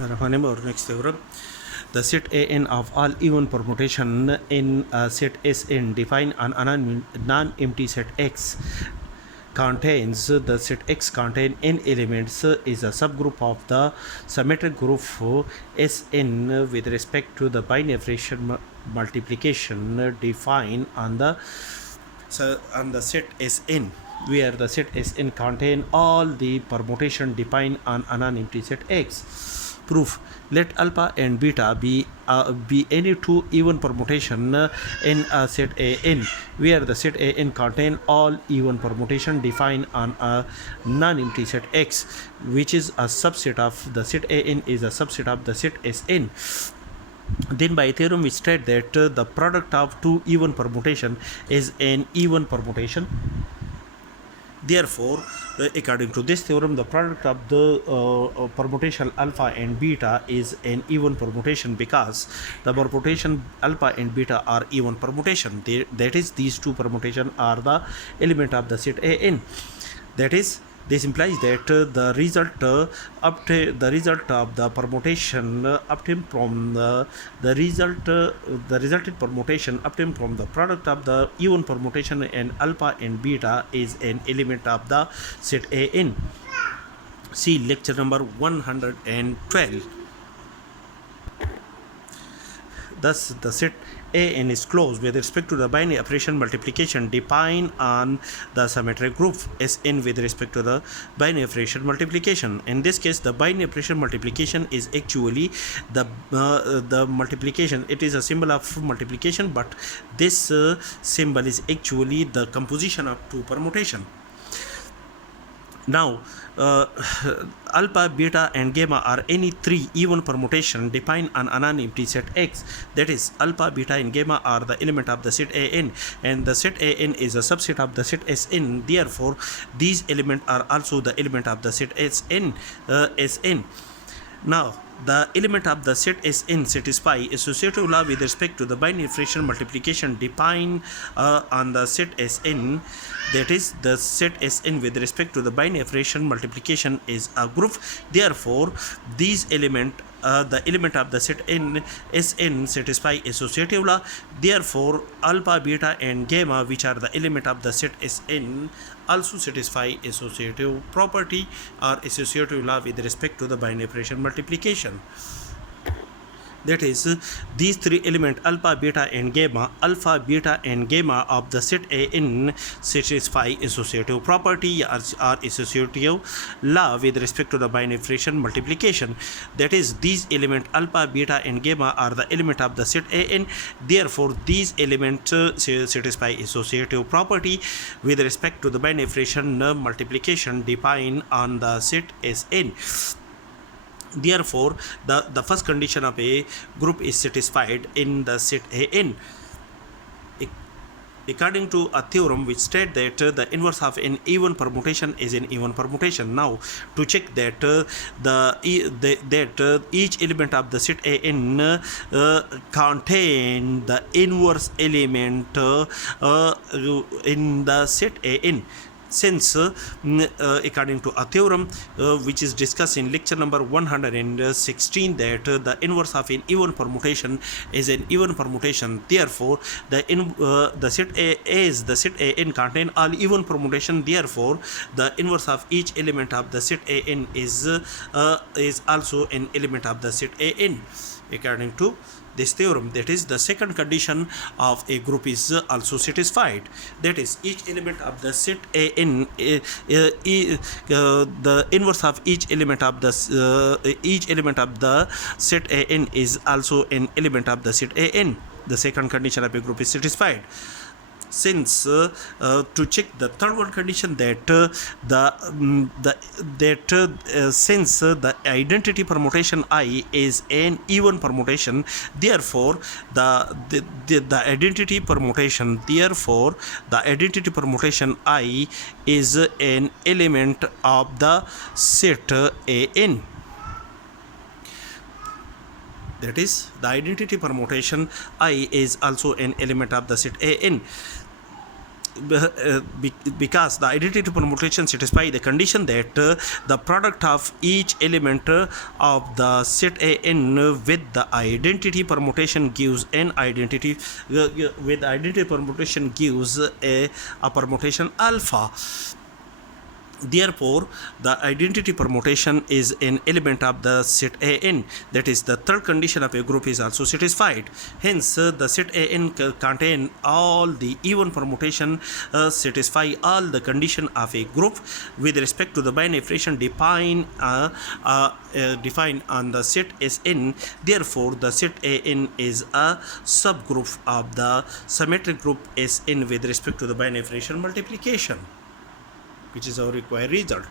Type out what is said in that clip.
Our next theorem. The set an of all even permutation in a set Sn define an non-empty set X contains the set X contain n elements is a subgroup of the symmetric group Sn with respect to the binary multiplication defined on the set Sn, where the set Sn contain all the permutation defined on an empty set X. Proof: let alpha and beta be any two even permutation in a set An, where the set An contain all even permutation defined on a non-empty set X, which is a subset of the set An is a subset of the set Sn. Then by theorem we state that the product of two even permutation is an even permutation. Therefore, according to this theorem, the product of the permutation alpha and beta is an even permutation because the permutation alpha and beta are even permutation. That is, these two permutation are the element of the set An. That is, this implies that the result of the permutation obtained from the resulted permutation obtained from the product of the even permutation and alpha and beta is an element of the set An. See lecture number 112. Thus, the set An is closed with respect to the binary operation multiplication defined on the symmetric group Sn with respect to the binary operation multiplication. In this case, the binary operation multiplication is actually the multiplication. It is a symbol of multiplication, but this symbol is actually the composition of two permutation. Now, alpha, beta, and gamma are any three even permutation defined on an empty set X. That is, alpha, beta, and gamma are the element of the set An, and the set An is a subset of the set Sn. Therefore, these elements are also the element of the set Sn. Now, the element of the set Sn satisfy associative law with respect to the binary fraction multiplication defined on the set Sn. That is, the set Sn with respect to the binary fraction multiplication is a group. Therefore, these the element of the set Sn satisfy associative law. Therefore, alpha, beta, and gamma, which are the element of the set Sn, also satisfy associative property or associative law with respect to the binary fraction multiplication. That is, these three elements alpha, beta, and gamma of the set An satisfy associative property or associative law with respect to the binary fraction multiplication. That is, these elements alpha, beta, and gamma are the element of the set An. Therefore, these elements satisfy associative property with respect to the binary fraction multiplication defined on the set Sn. Therefore, the first condition of a group is satisfied in the set An. According to a theorem which states that the inverse of an even permutation is an even permutation. Now, to check that each element of the set An contain the inverse element in the set An. Since according to a theorem which is discussed in lecture number 116, that the inverse of an even permutation is an even permutation, therefore the set An contain all even permutation. Therefore, the inverse of each element of the set An is also an element of the set An according to this theorem. That is, the second condition of a group is also satisfied. That is, each element of the set An the inverse of each element of the set An is also an element of the set An. The second condition of a group is satisfied. Since to check the third one condition, that since the identity permutation I is an even permutation, therefore the identity permutation I is an element of the set An. That is, the identity permutation I is also an element of the set An. because the identity permutation satisfy the condition that the product of each element of the set an with the identity permutation gives an identity with identity permutation gives a permutation alpha. Therefore, the identity permutation is an element of the set an. That is, the third condition of a group is also satisfied. Hence, the set an contain all the even permutation satisfy all the condition of a group with respect to the bifurcation defined on the set Sn. Therefore, the set an is a subgroup of the symmetric group Sn with respect to the bifurcation multiplication, which is our required result.